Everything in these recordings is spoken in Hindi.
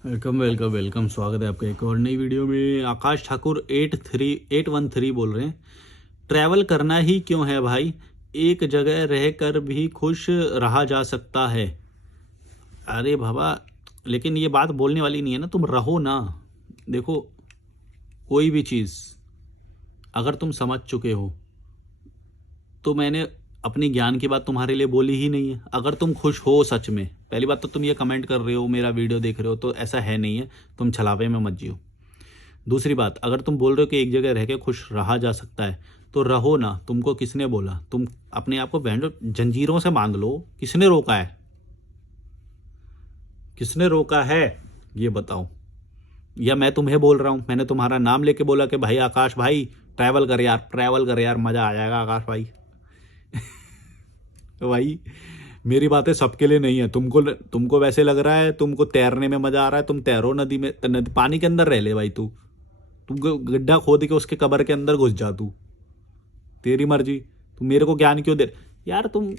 वेलकम वेलकम वेलकम, स्वागत है आपका एक और नई वीडियो में। आकाश ठाकुर 813 बोल रहे हैं। ट्रैवल करना ही क्यों है भाई, एक जगह रहकर भी खुश रहा जा सकता है। अरे बाबा, लेकिन ये बात बोलने वाली नहीं है ना, तुम रहो ना। देखो, कोई भी चीज़ अगर तुम समझ चुके हो तो मैंने अपनी ज्ञान की बात तुम्हारे लिए बोली ही नहीं है। अगर तुम खुश हो सच में, पहली बात तो तुम ये कमेंट कर रहे हो, मेरा वीडियो देख रहे हो, तो ऐसा है नहीं है, तुम छलावे में मत जियो। दूसरी बात, अगर तुम बोल रहे हो कि एक जगह रह के खुश रहा जा सकता है, तो रहो ना। तुमको किसने बोला? तुम अपने आप को बैंड जंजीरों से बांध लो। किसने रोका है? किसने रोका है, ये बताओ। या मैं तुम्हें बोल रहा हूँ, मैंने तुम्हारा नाम लेके बोला कि भाई आकाश भाई ट्रैवल कर यार, ट्रैवल कर यार, मज़ा आ जाएगा आकाश भाई। तो भाई, मेरी बातें सबके लिए नहीं है। तुमको वैसे लग रहा है तुमको तैरने में मज़ा आ रहा है, तुम तैरो नदी में, पानी के अंदर रह ले भाई। तुमको गड्ढा खोद के उसके कबर के अंदर घुस जा तू, तेरी मर्जी। तुम मेरे को ज्ञान क्यों दे यार? तुम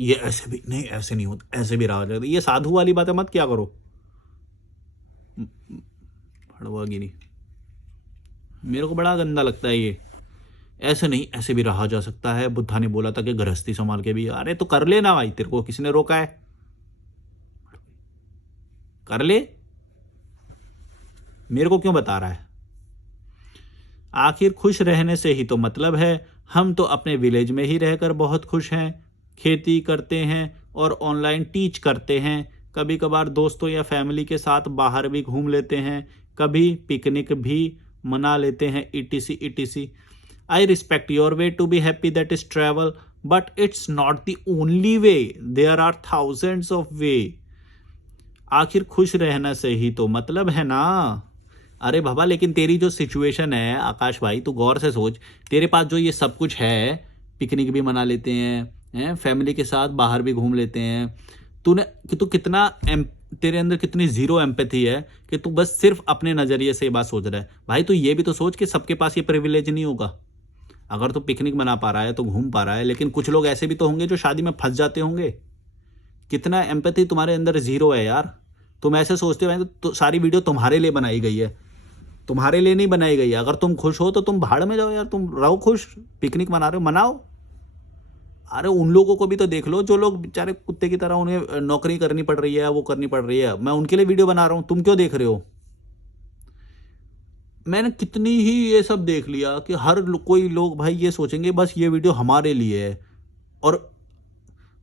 ये ऐसे भी नहीं, ऐसे नहीं होता, ऐसे भी रहा जाता, ये साधु वाली बातें मत क्या करो। भड़वागिरी, मेरे को बड़ा गंदा लगता है ये। ऐसे नहीं, ऐसे भी रहा जा सकता है। बुद्धा ने बोला था कि गृहस्थी संभाल के भी। अरे तो कर लेना भाई, तेरे को किसने रोका है? कर ले, मेरे को क्यों बता रहा है? आखिर खुश रहने से ही तो मतलब है। हम तो अपने विलेज में ही रहकर बहुत खुश हैं। खेती करते हैं और ऑनलाइन टीच करते हैं। कभी कभार दोस्तों या फैमिली के साथ बाहर भी घूम लेते हैं। कभी पिकनिक भी मना लेते हैं, ETC ETC. I respect your way to be happy, that is travel, but it's not the only way. There are thousands of way. आखिर खुश रहना से ही तो मतलब है ना। अरे बाबा, लेकिन तेरी जो सिचुएशन है आकाश भाई, तू गौर से सोच। तेरे पास जो ये सब कुछ है, पिकनिक भी मना लेते हैं फैमिली के साथ बाहर भी घूम लेते हैं। तूने कि तू कितना तेरे अंदर कितनी जीरो एम्पैथी है कि तू बस सिर्फ अपने नज़रिए से ये बात सोच रहा है। भाई तू ये भी तो सोच कि सबके पास ये प्रिविलेज नहीं होगा। अगर तू पिकनिक मना पा रहा है तो घूम पा रहा है, लेकिन कुछ लोग ऐसे भी तो होंगे जो शादी में फंस जाते होंगे। कितना एम्पैथी तुम्हारे अंदर जीरो है यार। तुम ऐसे सोचते हो तो सारी वीडियो तुम्हारे लिए बनाई गई है, तुम्हारे लिए नहीं बनाई गई है। अगर तुम खुश हो तो तुम भाड़ में जाओ यार, तुम रहो खुश। पिकनिक मना रहे हो, मनाओ। अरे उन लोगों को भी तो देख लो जो लोग बेचारे कुत्ते की तरह, उन्हें नौकरी करनी पड़ रही है, वो करनी पड़ रही है। मैं उनके लिए वीडियो बना रहा हूँ, तुम क्यों देख रहे हो? मैंने कितनी ही ये सब देख लिया कि कोई लोग भाई ये सोचेंगे बस ये वीडियो हमारे लिए है, और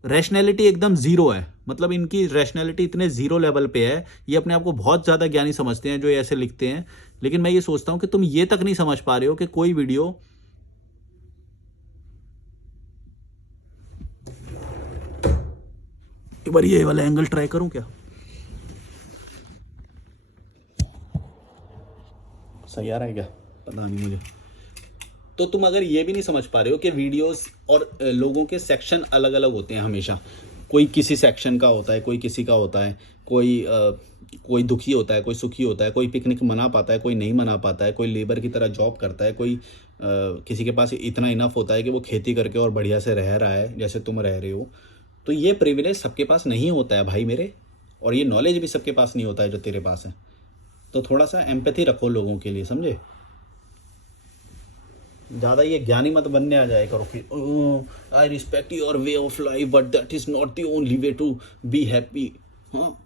रैशनैलिटी एकदम ज़ीरो है। मतलब इनकी रैशनैलिटी इतने ज़ीरो लेवल पे है, ये अपने आप को बहुत ज़्यादा ज्ञानी समझते हैं जो ये ऐसे लिखते हैं। लेकिन मैं ये सोचता हूँ कि तुम ये तक नहीं समझ पा रहे हो कि कोई वीडियो, एक बार ये वाला एंगल ट्राई करूँ क्या? सही आ रहा है क्या? पता नहीं मुझे। तो तुम अगर ये भी नहीं समझ पा रहे हो कि वीडियोस और लोगों के सेक्शन अलग अलग होते हैं हमेशा। कोई किसी सेक्शन का होता है, कोई किसी का होता है। कोई दुखी होता है, कोई सुखी होता है। कोई पिकनिक मना पाता है, कोई नहीं मना पाता है। कोई लेबर की तरह जॉब करता है, कोई किसी के पास इतना इनफ होता है कि वो खेती करके और बढ़िया से रह रहा है जैसे तुम रह रहे हो। तो ये प्रिविलेज सबके पास नहीं होता है भाई मेरे, और ये नॉलेज भी सबके पास नहीं होता है जो तेरे पास है। तो थोड़ा सा एम्पैथी रखो लोगों के लिए, समझे? ज़्यादा ये ज्ञानी मत बनने आ जाए करो फिर। I respect your way of life but that is not the only way to be happy. हाँ,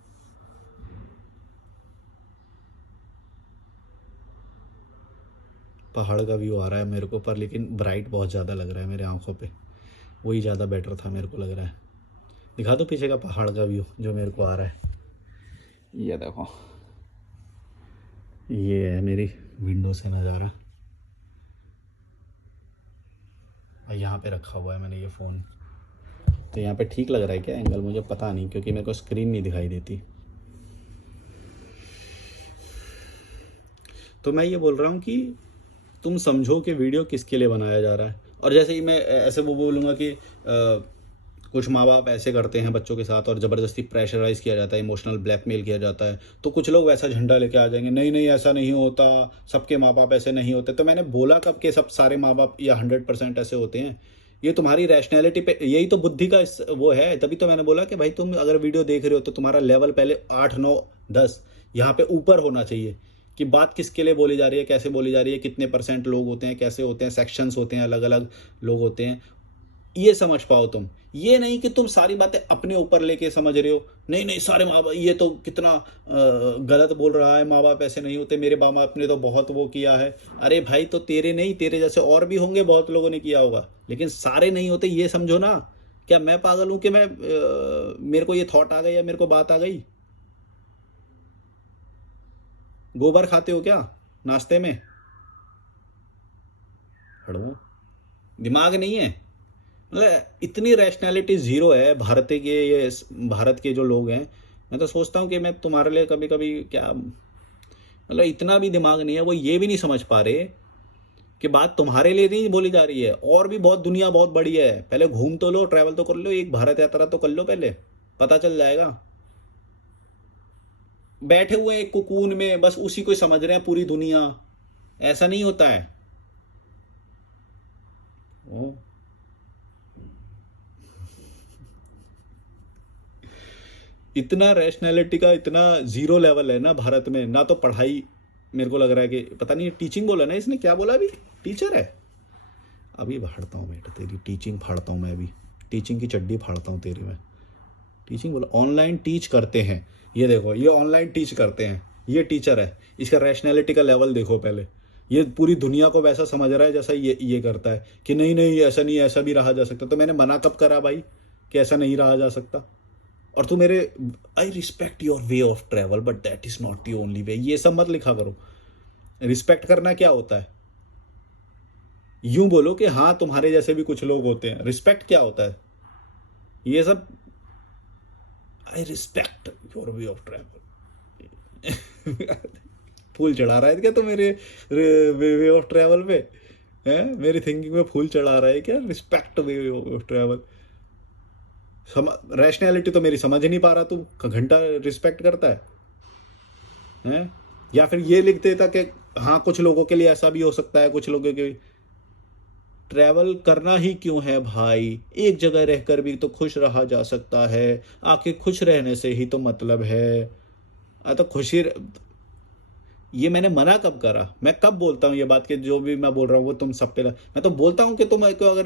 पहाड़ का व्यू आ रहा है मेरे को, पर लेकिन ब्राइट बहुत ज़्यादा लग रहा है मेरे आंखों पे। वही ज़्यादा बेटर था मेरे को लग रहा है। दिखा दो पीछे का पहाड़ का व्यू जो मेरे को आ रहा है। ये देखो, ये है मेरी विंडो से नज़ारा। और यहाँ पे रखा हुआ है मैंने ये फ़ोन। तो यहाँ पे ठीक लग रहा है क्या एंगल? मुझे पता नहीं, क्योंकि मेरे को स्क्रीन नहीं दिखाई देती। तो मैं ये बोल रहा हूँ कि तुम समझो कि वीडियो किसके लिए बनाया जा रहा है। और जैसे ही मैं ऐसे वो बोलूँगा कि कुछ माँ बाप ऐसे करते हैं बच्चों के साथ और ज़बरदस्ती प्रेशराइज़ किया जाता है, इमोशनल ब्लैकमेल किया जाता है, तो कुछ लोग वैसा झंडा लेके आ जाएंगे, नहीं नहीं ऐसा नहीं होता, सबके माँ बाप ऐसे नहीं होते। तो मैंने बोला कब कि सब सारे माँ बाप या 100% ऐसे होते हैं? ये तुम्हारी रैशनैलिटी पे, यही तो बुद्धि का वो है। तभी तो मैंने बोला कि भाई तुम अगर वीडियो देख रहे हो तो तुम्हारा लेवल पहले 8 9 10, यहाँ पे ऊपर होना चाहिए कि बात किसके लिए बोली जा रही है, कैसे बोली जा रही है, कितने % लोग होते हैं, कैसे होते हैं, सेक्शंस होते हैं, अलग अलग लोग होते हैं, ये समझ पाओ तुम। ये नहीं कि तुम सारी बातें अपने ऊपर लेके समझ रहे हो, नहीं नहीं सारे माँ बाप ये तो कितना गलत बोल रहा है, माँ बाप ऐसे नहीं होते, मेरे माँ बाप ने तो बहुत वो किया है। अरे भाई तो तेरे नहीं, तेरे जैसे और भी होंगे, बहुत लोगों ने किया होगा, लेकिन सारे नहीं होते, ये समझो ना। क्या मैं पागल हूं कि मैं मेरे को ये थॉट आ गई या मेरे को बात आ गई? गोबर खाते हो क्या नाश्ते में? हड़ो, दिमाग नहीं है। मतलब इतनी रैशनैलिटी जीरो है भारत के, ये भारत के जो लोग हैं। मैं तो सोचता हूँ कि मैं तुम्हारे लिए कभी कभी क्या, मतलब इतना भी दिमाग नहीं है, वो ये भी नहीं समझ पा रहे कि बात तुम्हारे लिए नहीं बोली जा रही है, और भी बहुत दुनिया बहुत बड़ी है। पहले घूम तो लो, ट्रैवल तो कर लो, एक भारत यात्रा तो कर लो, पहले पता चल जाएगा। बैठे हुए हैं एक कुकून में, बस उसी को समझ रहे हैं पूरी दुनिया। ऐसा नहीं होता है। ओ, इतना रैशनैलिटी का इतना जीरो लेवल है ना भारत में। ना तो पढ़ाई, मेरे को लग रहा है कि पता नहीं टीचिंग बोला ना इसने, क्या बोला अभी, टीचर है। अभी फाड़ता हूँ बेटा तेरी टीचिंग, फाड़ता हूँ मैं अभी, टीचिंग की चड्डी फाड़ता हूँ तेरी मैं। टीचिंग बोला, ऑनलाइन टीच करते हैं। ये देखो, ये ऑनलाइन टीच करते हैं, ये टीचर है। इसका रैशनैलिटी का लेवल देखो पहले। ये पूरी दुनिया को वैसा समझ रहा है जैसा ये करता है कि नहीं नहीं ऐसा नहीं, ऐसा भी रहा जा सकता। तो मैंने मना कब करा भाई कि ऐसा नहीं रहा जा सकता? और तू मेरे, आई respect your way of travel but that is not the only way, ये सब मत लिखा करो। रिस्पेक्ट करना क्या होता है? यूं बोलो कि हाँ तुम्हारे जैसे भी कुछ लोग होते हैं। रिस्पेक्ट क्या होता है? ये सब, I respect your way of travel. फूल चढ़ा रहा है क्या तो मेरे वे ऑफ ट्रैवल पे है? मेरी थिंकिंग में फूल चढ़ा रहा है क्या? Respect way of travel, rationality तो मेरी समझ नहीं पा रहा, तू घंटा रिस्पेक्ट करता है? या फिर ये लिख देता कि हाँ कुछ लोगों के लिए ऐसा भी हो सकता है, कुछ लोगों के। ट्रैवल करना ही क्यों है भाई? एक जगह रहकर भी तो खुश रहा जा सकता है। आखिर खुश रहने से ही तो मतलब है। तो खुशी, ये मैंने मना कब करा? मैं कब बोलता हूँ ये बात कि जो भी मैं बोल रहा हूँ वो तुम सब पे मैं तो बोलता हूँ कि तुम अगर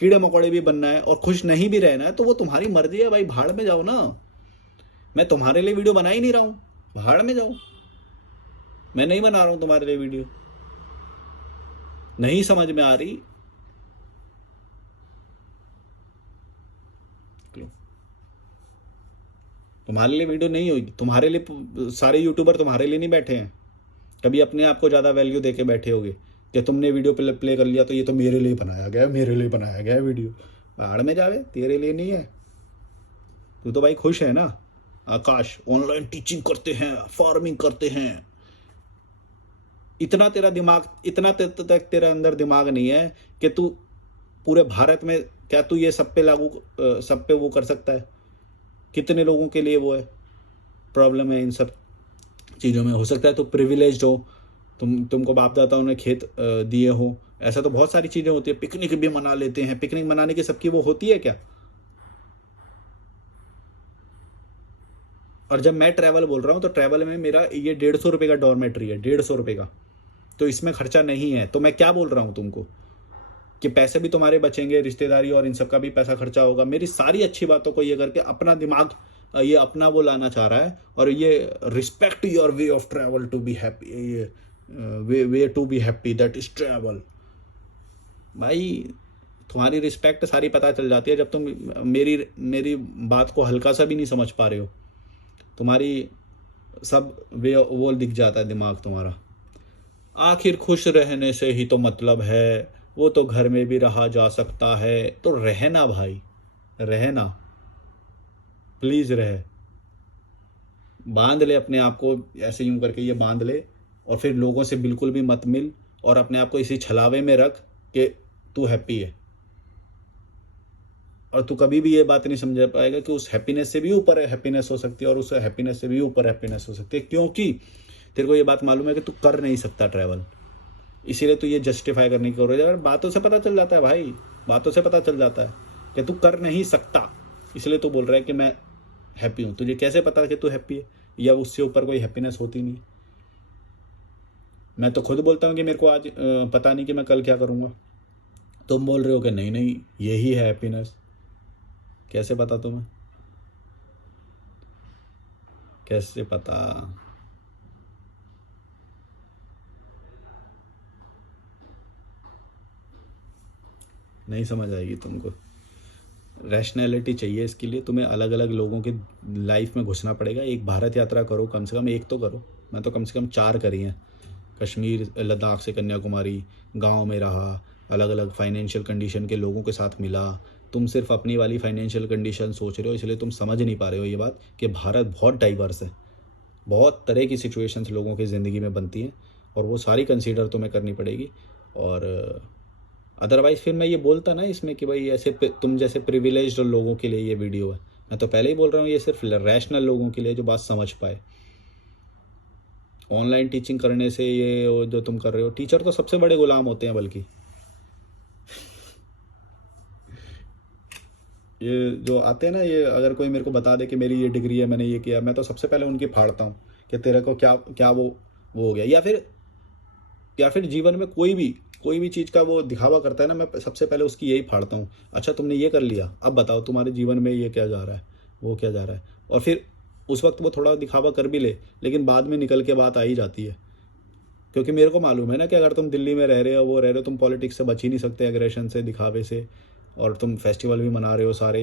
कीड़े मकोड़े भी बनना है और खुश नहीं भी रहना है तो वो तुम्हारी मर्जी है भाई, भाड़ में जाओ ना। मैं तुम्हारे लिए वीडियो बना ही नहीं रहा हूँ, भाड़ में जाओ। मैं नहीं बना रहा हूँ तुम्हारे लिए वीडियो, नहीं समझ में आ रही? तुम्हारे लिए वीडियो नहीं होगी, तुम्हारे लिए सारे यूट्यूबर तुम्हारे लिए नहीं बैठे हैं। कभी अपने आप को ज़्यादा वैल्यू देके बैठे होगे कि तुमने वीडियो प्ले कर लिया तो ये तो मेरे लिए बनाया गया है, मेरे लिए बनाया गया है वीडियो। भाड़ में जावे, तेरे लिए नहीं है। तू तो भाई खुश है ना। आकाश ऑनलाइन टीचिंग करते हैं, फार्मिंग करते हैं। इतना तेरा दिमाग, इतना तक तेरा अंदर दिमाग नहीं है कि तू पूरे भारत में, क्या तू ये सब पे लागू, सब पे वो कर सकता है? कितने लोगों के लिए वो है, प्रॉब्लम है इन सब चीज़ों में। हो सकता है तो प्रिविलेज्ड हो, तुमको बाप दादाओं ने खेत दिए हो, ऐसा तो बहुत सारी चीज़ें होती है। पिकनिक भी मना लेते हैं, पिकनिक मनाने की सबकी वो होती है क्या? और जब मैं ट्रैवल बोल रहा हूँ तो ट्रैवल में मेरा ये 150 रुपये का डॉर्मेट्री है, 150 रुपये का, तो इसमें खर्चा नहीं है। तो मैं क्या बोल रहा हूँ तुमको कि पैसे भी तुम्हारे बचेंगे, रिश्तेदारी और इन सब का भी पैसा खर्चा होगा। मेरी सारी अच्छी बातों को ये करके अपना दिमाग ये अपना वो लाना चाह रहा है। और ये respect your way of travel to be happy, ये way to be happy that is travel. भाई तुम्हारी रिस्पेक्ट सारी पता चल जाती है जब तुम मेरी बात को हल्का सा भी नहीं समझ पा रहे हो। तुम्हारी सब वे वो दिख जाता है दिमाग तुम्हारा। आखिर खुश रहने से ही तो मतलब है, वो तो घर में भी रहा जा सकता है। तो रहना भाई, रहना, प्लीज रहे। बांध ले अपने आप को, ऐसे यूं करके ये बांध ले, और फिर लोगों से बिल्कुल भी मत मिल, और अपने आप को इसी छलावे में रख कि तू हैप्पी है। और तू कभी भी ये बात नहीं समझ पाएगा कि उस हैप्पीनेस से भी ऊपर हैप्पीनेस हो सकती है, और उस हैप्पीनेस से भी ऊपर हैप्पीनेस हो सकती है, क्योंकि तेरे को ये बात मालूम है कि तू कर नहीं सकता ट्रैवल। इसीलिए तू ये जस्टिफाई करने की कोशिश, अगर बातों से पता चल जाता है भाई, बातों से पता चल जाता है कि तू कर नहीं सकता। इसलिए तू बोल रहा है कि मैं हैप्पी हूँ। तुझे कैसे पता कि तू हैप्पी है, या उससे ऊपर कोई हैप्पीनेस होती नहीं? मैं तो खुद बोलता हूँ कि मेरे को आज पता नहीं कि मैं कल क्या करूँगा। तुम बोल रहे हो कि नहीं नहीं यही है हैप्पीनेस। कैसे पता तुम्हें? कैसे पता? नहीं समझ आएगी तुमको। रैशनैलिटी चाहिए इसके लिए। तुम्हें अलग अलग लोगों की लाइफ में घुसना पड़ेगा। एक भारत यात्रा करो, कम से कम एक तो करो। मैं तो कम से कम 4 करी हैं। कश्मीर, लद्दाख से कन्याकुमारी, गांव में रहा, अलग अलग फाइनेंशियल कंडीशन के लोगों के साथ मिला। तुम सिर्फ अपनी वाली फाइनेंशियल कंडीशन सोच रहे हो, इसलिए तुम समझ नहीं पा रहे हो ये बात कि भारत बहुत डाइवर्स है। बहुत तरह की सिचुएशंस लोगों की ज़िंदगी में बनती हैं, और वो सारी कंसीडर तुम्हें करनी पड़ेगी। और अदरवाइज़ फिर मैं ये बोलता ना इसमें कि भाई ऐसे तुम जैसे प्रिविलेज्ड लोगों के लिए ये वीडियो है। मैं तो पहले ही बोल रहा हूँ ये सिर्फ रैशनल लोगों के लिए जो बात समझ पाए। ऑनलाइन टीचिंग करने से ये जो तुम कर रहे हो, टीचर तो सबसे बड़े गुलाम होते हैं। बल्कि ये जो आते हैं ना, ये अगर कोई मेरे को बता दे कि मेरी ये डिग्री है, मैंने ये किया, मैं तो सबसे पहले उनकी फाड़ता हूँ कि तेरे को क्या क्या वो हो गया। या फिर जीवन में कोई भी चीज़ का वो दिखावा करता है ना, मैं सबसे पहले उसकी यही फाड़ता हूँ। अच्छा तुमने ये कर लिया, अब बताओ तुम्हारे जीवन में ये क्या जा रहा है, वो क्या जा रहा है। और फिर उस वक्त वो थोड़ा दिखावा कर भी ले, लेकिन बाद में निकल के बात आ ही जाती है। क्योंकि मेरे को मालूम है ना कि अगर तुम दिल्ली में रह रहे हो, वो रह रहे हो, तुम पॉलिटिक्स से बच ही नहीं सकते, एग्रेशन से, दिखावे से। और तुम फेस्टिवल भी मना रहे हो सारे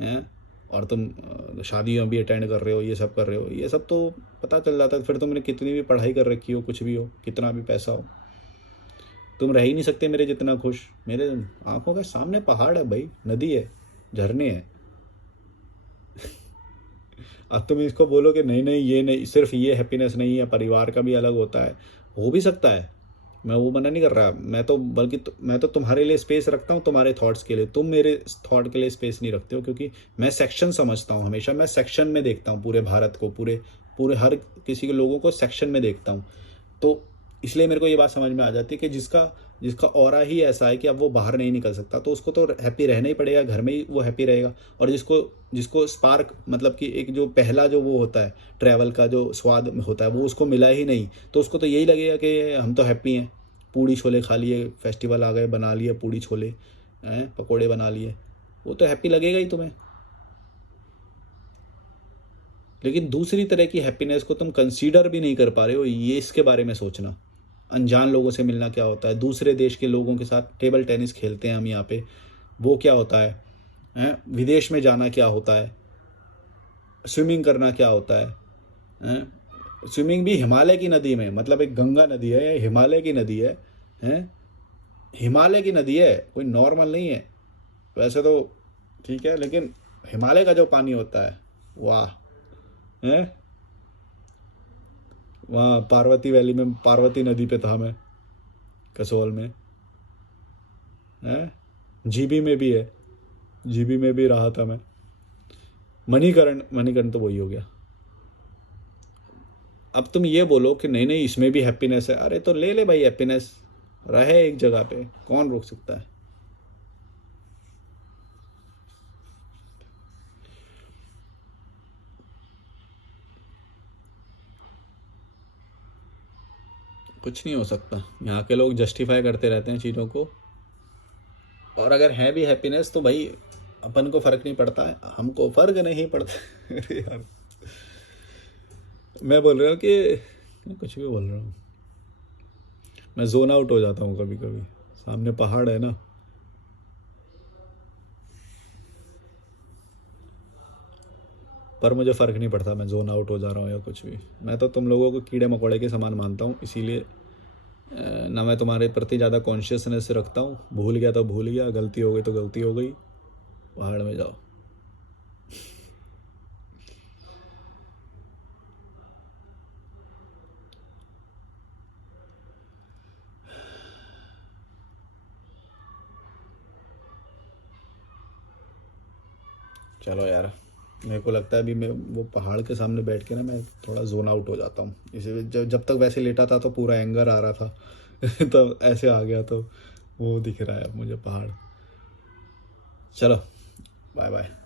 हैं, और तुम शादियाँ भी अटेंड कर रहे हो, ये सब कर रहे हो, ये सब तो पता चल जाता है। फिर तुमने कितनी भी पढ़ाई कर रखी हो, कुछ भी हो, कितना भी पैसा हो, तुम रह ही नहीं सकते मेरे जितना खुश। मेरे आंखों के सामने पहाड़ है भाई, नदी है, झरने हैं। अब तुम इसको बोलो कि नहीं नहीं ये नहीं, सिर्फ ये हैप्पीनेस नहीं है, परिवार का भी अलग होता है। हो भी सकता है, मैं वो मना नहीं कर रहा। मैं तो बल्कि मैं तो तुम्हारे लिए स्पेस रखता हूँ, तुम्हारे थॉट्स के लिए। तुम मेरे थॉट के लिए स्पेस नहीं रखते हो, क्योंकि मैं सेक्शन समझता हूँ हमेशा। मैं सेक्शन में देखता हूँ पूरे भारत को, पूरे पूरे हर किसी के लोगों को सेक्शन में देखता हूँ। तो इसलिए मेरे को ये बात समझ में आ जाती है कि जिसका जिसका ऑरा ही ऐसा है कि अब वो बाहर नहीं निकल सकता, तो उसको तो हैप्पी रहना ही पड़ेगा, घर में ही वो हैप्पी रहेगा। और जिसको जिसको स्पार्क, मतलब कि एक जो पहला जो वो होता है, ट्रैवल का जो स्वाद होता है, वो उसको मिला ही नहीं, तो उसको तो यही लगेगा कि हम तो हैप्पी हैं। पूड़ी छोले खा लिए, फेस्टिवल आ गए, बना लिए पूड़ी छोले, हैं पकोड़े बना लिए, वो तो हैप्पी लगेगा ही तुम्हें। लेकिन दूसरी तरह की हैप्पीनेस को तुम कंसीडर भी नहीं कर पा रहे हो। ये इसके बारे में सोचना, अनजान लोगों से मिलना क्या होता है, दूसरे देश के लोगों के साथ टेबल टेनिस खेलते हैं हम यहाँ पे, वो क्या होता है, हैं विदेश में जाना क्या होता है, स्विमिंग करना क्या होता है, हैं स्विमिंग भी हिमालय की नदी में, मतलब एक गंगा नदी है, या हिमालय की नदी है, हैं हिमालय की नदी है, कोई नॉर्मल नहीं है। वैसे तो ठीक है, लेकिन हिमालय का जो पानी होता है, वाह। हैं वहाँ पार्वती वैली में, पार्वती नदी पे था मैं, कसोल में। हैं जीबी में भी है, जीबी में भी रहा था मैं। मणिकरण, मणिकरण तो वही हो गया। अब तुम ये बोलो कि नहीं नहीं इसमें भी हैप्पीनेस है, अरे तो ले ले भाई हैप्पीनेस, रहे एक जगह पे, कौन रोक सकता है। कुछ नहीं हो सकता। यहाँ के लोग जस्टिफाई करते रहते हैं चीज़ों को, और अगर है भी हैप्पीनेस तो भाई अपन को फ़र्क नहीं पड़ता है, हमको फ़र्क नहीं पड़ता। अरे यार मैं बोल रहा हूँ कि कुछ भी बोल रहा हूँ, मैं जोन आउट हो जाता हूँ कभी कभी। सामने पहाड़ है ना, पर मुझे फ़र्क नहीं पड़ता मैं जोन आउट हो जा रहा हूँ या कुछ भी। मैं तो तुम लोगों को कीड़े मकोड़े के समान मानता हूँ, इसीलिए ना मैं तुम्हारे प्रति ज़्यादा कॉन्शियसनेस रखता हूँ। भूल गया तो भूल गया, गलती हो गई तो गलती हो गई, पहाड़ में जाओ। चलो यार, मेरे को लगता है अभी मैं वो पहाड़ के सामने बैठ के ना मैं थोड़ा जोन आउट हो जाता हूँ। इसे जब तक वैसे लेटा था तो पूरा एंगर आ रहा था। तब ऐसे आ गया तो वो दिख रहा है अब मुझे पहाड़। चलो बाय बाय।